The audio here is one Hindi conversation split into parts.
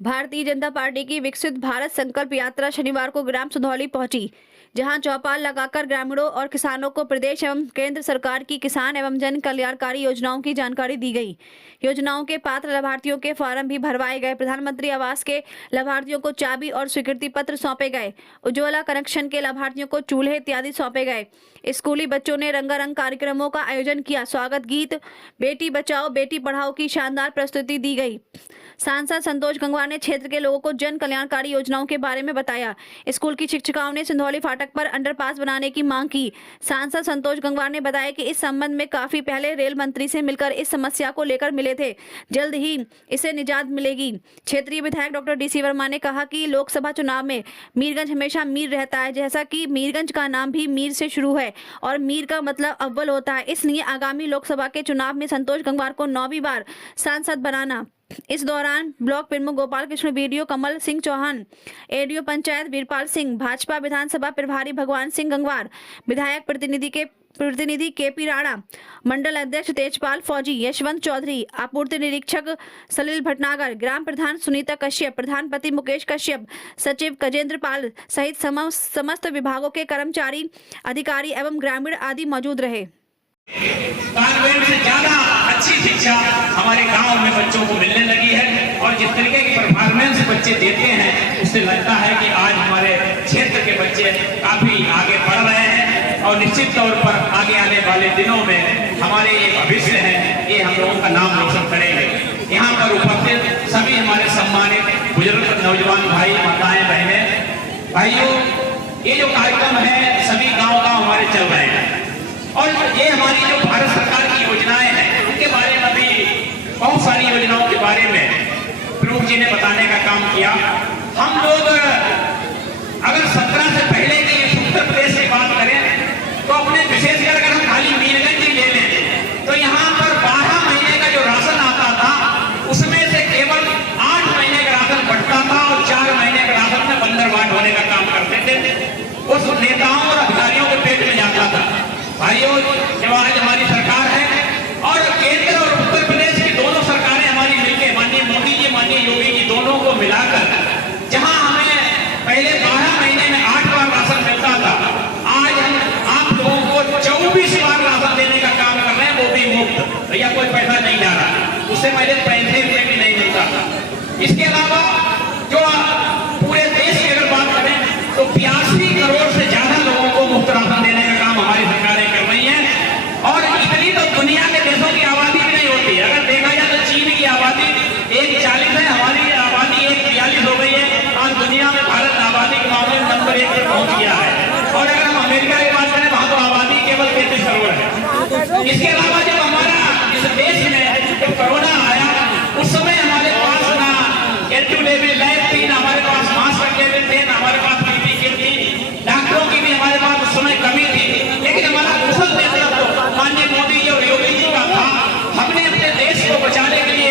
भारतीय जनता पार्टी की विकसित भारत संकल्प यात्रा शनिवार को ग्राम सुधौली पहुंची, जहां चौपाल लगाकर ग्रामीणों और किसानों को प्रदेश एवं केंद्र सरकार की किसान एवं जन कल्याणकारी योजनाओं की जानकारी दी गई। योजनाओं के पात्र लाभार्थियों के फॉर्म भी भरवाए गए। प्रधानमंत्री आवास के लाभार्थियों को चाबी और स्वीकृति पत्र सौंपे गए। उज्ज्वला कनेक्शन के लाभार्थियों को चूल्हे इत्यादि सौंपे गए। स्कूली बच्चों ने रंगारंग कार्यक्रमों का आयोजन किया। स्वागत गीत, बेटी बचाओ बेटी पढ़ाओ की शानदार प्रस्तुति दी गई। सांसद संतोष गंगवार ने क्षेत्र के लोगों को जन कल्याणकारी योजनाओं के बारे में बताया। स्कूल की शिक्षिकाओं ने सिंधौली फाटक पर अंडरपास बनाने की मांग की। सांसद संतोष गंगवार ने बताया कि इस संबंध में काफी पहले रेल मंत्री से मिलकर इस समस्या को लेकर मिले थे। जल्द ही इसे निजात मिलेगी। क्षेत्रीय विधायक डॉक्टर डीसी वर्मा ने कहा कि लोकसभा चुनाव में मीरगंज हमेशा मीर रहता है, जैसा कि मीरगंज का नाम भी मीर से शुरू है और मीर का मतलब अव्वल होता है। इसलिए आगामी लोकसभा के चुनाव में संतोष गंगवार को 9वीं बार सांसद बनाना। इस दौरान ब्लॉक प्रमुख गोपाल कृष्ण, बीडीओ कमल सिंह चौहान, एडीओ पंचायत वीरपाल सिंह, भाजपा विधानसभा प्रभारी भगवान सिंह गंगवार, विधायक प्रतिनिधि केपी राणा, मंडल अध्यक्ष तेजपाल फौजी, यशवंत चौधरी, आपूर्ति निरीक्षक सलील भटनागर, ग्राम प्रधान सुनीता कश्यप, प्रधानपति मुकेश कश्यप, सचिव गजेंद्र पाल सहित समस्त विभागों के कर्मचारी, अधिकारी एवं ग्रामीण आदि मौजूद रहे। कॉन्वेंट से ज्यादा अच्छी शिक्षा हमारे गांव में बच्चों को मिलने लगी है और जिस तरीके की परफॉर्मेंस बच्चे देते हैं उससे लगता है कि आज हमारे क्षेत्र के बच्चे काफी आगे बढ़ रहे हैं और निश्चित तौर पर आगे आने वाले दिनों में हमारे ये भविष्य है, ये हम लोगों का नाम रोशन करेंगे। यहाँ पर उपस्थित सभी हमारे सम्मानित बुजुर्ग नौजवान भाई, माताएं, बहनें, भाइयों, ये जो कार्यक्रम है सभी गाँव हमारे चल रहे हैं और ये हमारी जो भारत सरकार की योजनाएं हैं उनके बारे में भी बहुत सारी योजनाओं के बारे में प्रमुख जी ने बताने का काम किया। हम लोग अगर 17 से पहले की उत्तर प्रदेश की बात करें तो अपने विशेषकर अगर हम खाली मीरगंज ही ले लें तो यहाँ पर 12 महीने का जो राशन आता था उसमें से केवल 8 महीने का राशन बंटता था और 4 महीने का राशन में बंदरबाट होने का काम करते थे। उस नेताओं और अधिकारियों के पेट में जाता था। भाइयों, जब आज हमारी सरकार है और केंद्र और उत्तर प्रदेश की दोनों सरकारें हमारी मिलकर, माननीय मोदी जी, माननीय योगी जी, दोनों को मिलाकर जहां हमें पहले 12 महीने में 8 बार राशन मिलता था, आज हम आप लोगों को 24 बार राशन देने का काम कर रहे हैं, वो भी मुफ्त। भैया कोई पैसा नहीं जा रहा, उससे पहले पैसे भी नहीं मिलता था। इसके अलावा जो पूरे देश की अगर बात करें तो 82 करोड़ से ज्यादा लोगों को मुफ्त राशन देने का काम हमारी सरकारें कर रही हैं और इतनी तो दुनिया के देशों की आबादी भी नहीं होती। अगर देखा जाए तो चीन की आबादी 140 है, हमारी आबादी 142 हो गई है। आज दुनिया में भारत आबादी के मामले में नंबर 1 पर पहुंच गया है और अगर हम अमेरिका की बात करें वहां तो आबादी केवल 33 करोड़ है। इसके अलावा जब हमारा इस देश में जब कोरोना आया उस समय हमारे पास ना लैब थी, ना हमारे पास मास्क रखे हुए थे, ना हमारे पास पीपी किट थी, डॉक्टरों की भी हमारे पास उस समय कमी थी। लेकिन हमारा कुशल नेतृत्व माननीय मोदी जी और योगी जी का था। हमने अपने देश को बचाने के लिए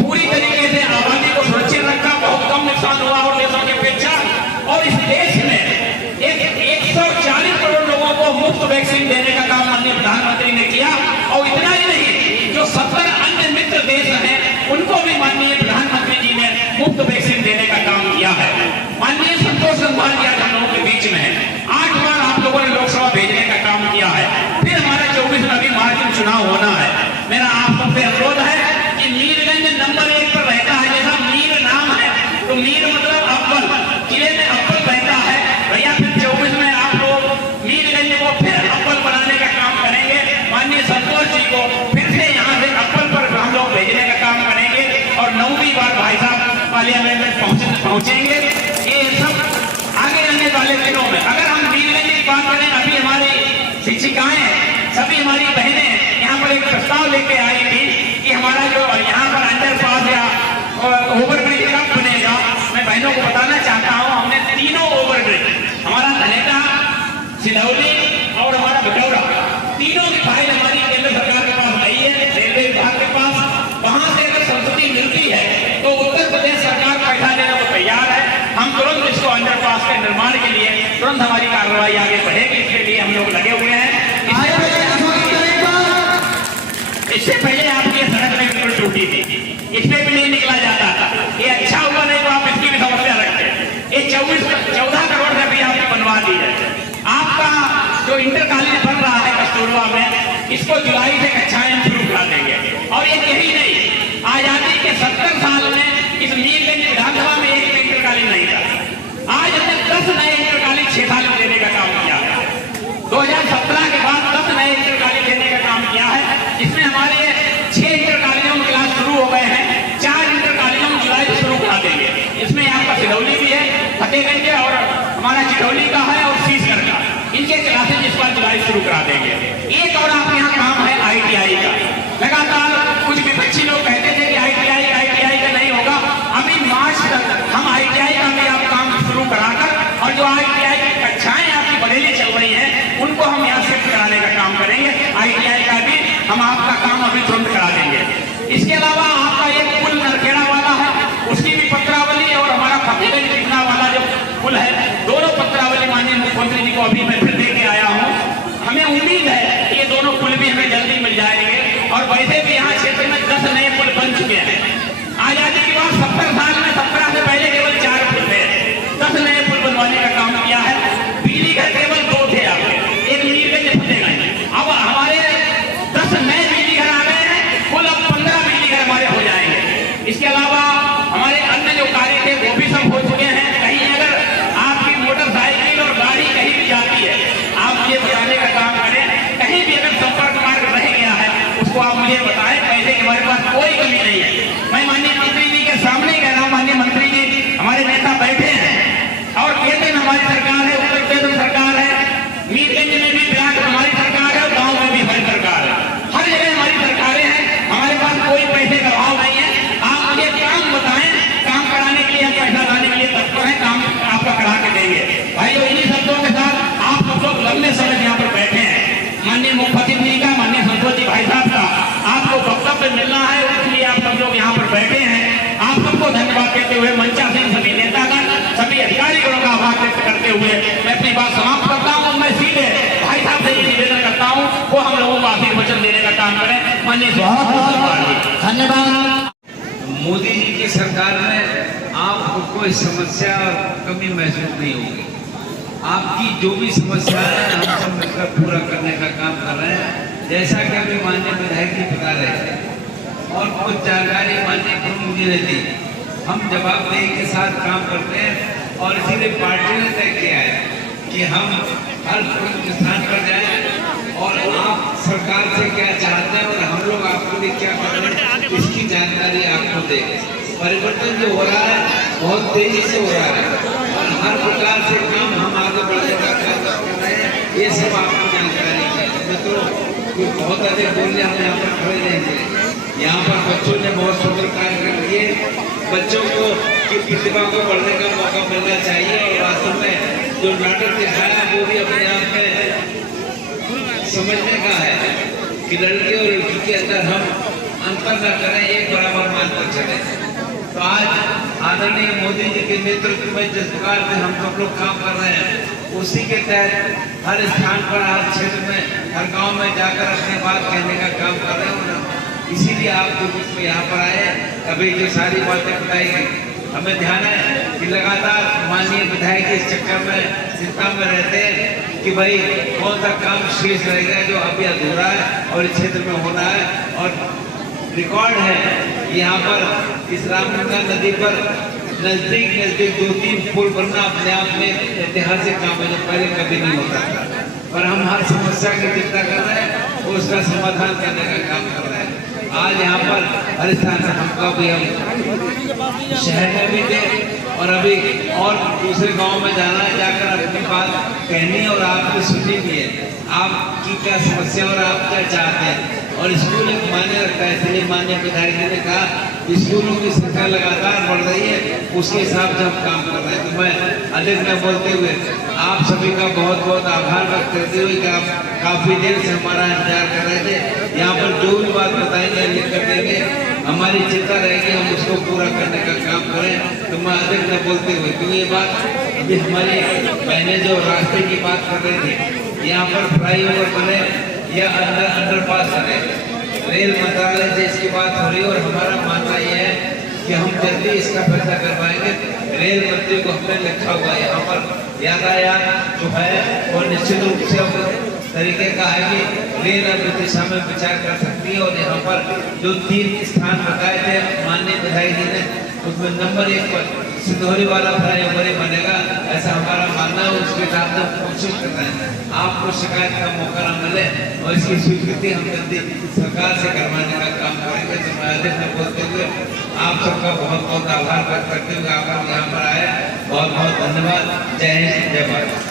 पूरी तरीके से आबादी को सुरक्षित रखा, बहुत कम नुकसान हुआ और देशों की अपेक्षा। और इस देश में 140 करोड़ लोगों को मुफ्त वैक्सीन देने का काम माननीय प्रधानमंत्री ने किया और इतना ही नहीं, जो 70 अन्य मित्र देश हैं उनको भी माननीय प्रधानमंत्री जी ने मुफ्त वैक्सीन देने का काम किया है। माननीय संतोष गंगवार जी आज हम लोगों के बीच में है। 8 बार आप लोगों ने लोकसभा भेजने का काम किया है। फिर हमारा 24 में अभी मार्च में चुनाव होना है। मेरा आप सबसे अनुरोध है कि मीरगंज नंबर 1 पर रहता है। जैसा मीर नाम है तो मीर मतलब अव्वल, जिले में अव्वल रहता है। भैया फिर 24 में आप लोग मीरगंज को फिर अव्वल बनाने का काम करेंगे। माननीय संतोष जी को फिर से यहाँ से अव्वल पर हम लोग भेजने का काम करेंगे और 9वीं बार भाई साहब पार्लियामेंट में पहुंचेंगे। ये सब आगे आने वाले दिनों में अगर हम मीरगंज की बात करें, अभी हमारी शिक्षिकाएं, सभी हमारी बहनें यहाँ पर एक प्रस्ताव लेके आई थी कि हमारा जो यहाँ पर अंडरपास या ओवरब्रिज कब बनेगा। मैं बहनों को बताना चाहता हूँ, हमने तीनों ओवरब्रिज, हमारा धनेटा, सिलौली और हमारा भटौरा, तीनों की फाइल हमारी केंद्र सरकार के पास आई है, रेलवे विभाग के पास। वहां से अगर संस्तुति मिलती है तो उत्तर प्रदेश सरकार पैसा देने को तैयार है। हम तुरंत इसको अंडरपास के निर्माण के लिए तुरंत हमारी कार्रवाई आगे बढ़ेगी, इसके लिए हम लोग लगे हुए हैं। इससे पहले आपकी सड़क में बिल्कुल टूटी थी, इसमें भी नहीं निकला जाता था। ये अच्छा जो इंटर कॉलेज बन रहा है कस्तूरबा में, इसको जुलाई से कक्षाएं हम शुरू करा देंगे। और ये यही नहीं, आजादी के 70 साल में इस मीरगंज विधानसभा में एक इंटर कॉलेज नहीं था। आज हमने 10 नए इंटर कॉलेज 6 साल में देने का काम किया है। 2017 के बाद 10 नए इंटर कॉलेज देने का काम किया है। इसमें हमारे 6 इंटर कॉलेजों में क्लास शुरू हो गए हैं, 4 इंटर कॉलेजों में जुलाई से शुरू करा देंगे। इसमें आपका सिलौली भी है, फतेहगंज और हमारा चिटौली का है और सीसगढ़ का, इनके क्लासेज इस बार जुलाई शुरू करा देंगे। एक और आपके यहाँ काम है ITI का। लगातार कुछ विपक्षी लोग कहते थे कि ITI का नहीं होगा। अभी मार्च तक हम ITI का भी आप काम शुरू कराकर, और जो ITI की कक्षाएं आपकी बरेली चल रही हैं उनको हम यहाँ शिफ्ट कराने का काम करेंगे। ITI का भी हम आपका काम अभी तुरंत करा देंगे। इसके अलावा आपका एक पुल नरखेड़ा वाला है, उसकी भी पत्रावली, और हमारा फतेहगंज दिखना वाला जो पुल है, दोनों पत्रावली माननीय मुख्यमंत्री जी को अभी मैं फिर देके आया हूँ। हमें उम्मीद है कि ये दोनों पुल भी हमें जल्दी मिल जाएंगे। और वैसे भी यहाँ क्षेत्र में 10 नए पुल बन चुके हैं। आजादी के बाद 70 साल में 17 से पहले केवल 4 पुल थे, 10 नए पुल बनवाने का काम किया है। बिजली घर केवल 2 थे आपके, एक मीरगंज फतेहगंज। अब हमारे 10 नए बिजली घर आ गए हैं, कुल अब 15 बिजली घर हमारे हो जाएंगे। इसके अलावा हमारे अन्य जो कार्य थे वो भी सब हो चुके हैं। कहीं अगर आपकी मोटरसाइकिल और गाड़ी कहीं भी जाती है, आप मुझे बताने का काम करें। कहीं भी अगर संपर्क मार्ग रह गया है उसको आप मुझे बताएं। पैसे की हमारे पास कोई कमी नहीं है। मैं माननीय मंत्री जी के सामने कह रहा हूँ, माननीय मंत्री जी हमारे नेता बैठे हैं और कहते हैं हमारी सरकार है, उत्तर प्रदेश में सरकार है, मीरगंज में भी ब्लॉक हमारी सरकार है और गाँव में भी हमारी सरकार है। हर जगह हमारी सरकारें हैं, हमारे पास कोई पैसे का अभाव नहीं है। आप मुझे काम बताएं, काम कराने के लिए हम पैसा लाने के लिए तत्पर हैं, काम आपका करा के देंगे। भाई इन्हीं शब्दों के साथ आप सब लोग लंबे समय यहाँ पर बैठे हैं। माननीय मुख्यमंत्री जी का, माननीय संतोष जी भाई साहब का आपको वक्तव्य मिलना है, इसलिए आप सब लोग यहाँ पर बैठे हैं। आप सबको धन्यवाद कहते हुए, मंचासीन सभी नेतागण, सभी अधिकारीगणों का आभार व्यक्त करते हुए मैं अपनी बात समाप्त करता हूँ। मैं सीधे भाई साहब से ये निवेदन करता हूँ वो हम लोगों को आशीर्वचन देने का काम करें। माननीय धन्यवाद। मोदी जी की सरकार में आपको कोई समस्या और कमी महसूस नहीं होगी। आपकी जो भी समस्या है हम सब मिलकर पूरा करने का काम कर रहे हैं। जैसा कि अभी माननीय विधायक जी बता रहे थे और कुछ जानकारी माननीय प्रमुख जी ने दी, हम जवाबदेही के साथ काम करते हैं और इसीलिए पार्टी ने तय किया है कि हम हर स्थान पर जाएं और आप सरकार से क्या चाहते हैं और हम लोग आपके लिए क्या कर रहे हैं इसकी जानकारी आपको दें। परिवर्तन जो हो रहा है बहुत तेजी से हो रहा है और हर प्रकार से काम हम आगे बढ़ने का काम कर रहे हैं, ये सब आपको जानकारी है। तो कोई बहुत अधिक बोलने हम यहाँ पर खड़े रहेंगे। यहाँ पर बच्चों ने बहुत सुंदर कार्य कर लिए। बच्चों को की प्रतिभा को बढ़ने का मौका मिलना चाहिए और वास्तव में जो नाटक दिखाया वो भी अपने आप में समझने का है कि लड़के और लड़की के अंदर हम अंतर न करें, एक बराबर मानकर चलें। तो आज आदरणीय मोदी जी के नेतृत्व में जिस प्रकार से हम सब लोग काम कर रहे हैं उसी के तहत हर स्थान पर, हर क्षेत्र में, हर गांव में जाकर अपनी बात कहने का काम कर रहे हैं। इसीलिए आप लोग यहाँ पर आए। अभी जो सारी बातें बताई गई हमें ध्यान है कि लगातार माननीय विधायक इस चक्कर में चिंता में रहते हैं कि भाई कौन सा काम शेष रहेगा जो अभी अधूरा है और इस क्षेत्र में होना है। और रिकॉर्ड है यहाँ पर इस रामगंगा नदी पर नजदीक 2-3 पुल बनना अपने आप में ऐतिहासिक काम है जो पहले कभी नहीं होता था। पर हम हर समस्या की चिंता कर रहे हैं और उसका समाधान करने का काम कर रहे हैं। आज यहाँ पर हर स्थान से हमका भी हम शहर में भी थे और अभी और दूसरे गांव में जाना है, जाकर अपनी बात कहनी और आपकी सुननी भी है। आपकी क्या समस्या और आप क्या चाहते हैं और स्कूल एक मान्य रखता है। इसलिए माननीय विधायक जी ने कहा स्कूलों की संख्या लगातार बढ़ रही है, उसके हिसाब से हम काम कर रहे हैं। तो मैं अधिक न बोलते हुए आप सभी का बहुत बहुत आभार व्यक्त करते हुए कि आप काफ़ी देर से हमारा इंतजार कर रहे थे। यहाँ पर जो भी बात बताएंगे लिख कर देंगे, हमारी चिंता रहेगी हम उसको पूरा करने का काम करें। तो मैं अधिक न बोलते हुए, क्योंकि ये बात अभी हमारी बहनें जो रास्ते की बात कर रही थी, यहाँ पर फ्लाईओवर बने या अंडरपास बने, रेल मंत्रालय से इसकी बात हो रही है और हमारा मानना यह है कि हम जल्दी इसका फैसला करवाएंगे रेल मंत्री को हमने लिखा हुआ है। यहाँ पर यातायात जो है वो निश्चित रूप से तरीके का है कि रेल अब इस दिशा में विचार कर सकती है। और यहाँ पर जो 3 स्थान बताए थे माननीय विधायक जी ने, उसमें नंबर 1 पर सिंधौली वाला फ्लाईओवर बनेगा, ऐसा हमारा मानना है। उसके साथ हम कोशिश कर रहे हैं आपको शिकायत का मौका न मिले और इसकी स्वीकृति हम जल्दी सरकार से करवाने का काम करेंगे। तो मैं अधिक न बोलते हुए आप सबका बहुत बहुत आभार व्यक्त करते हुए आप यहाँ पर आए, बहुत बहुत धन्यवाद। जय हिंद, जय भारत।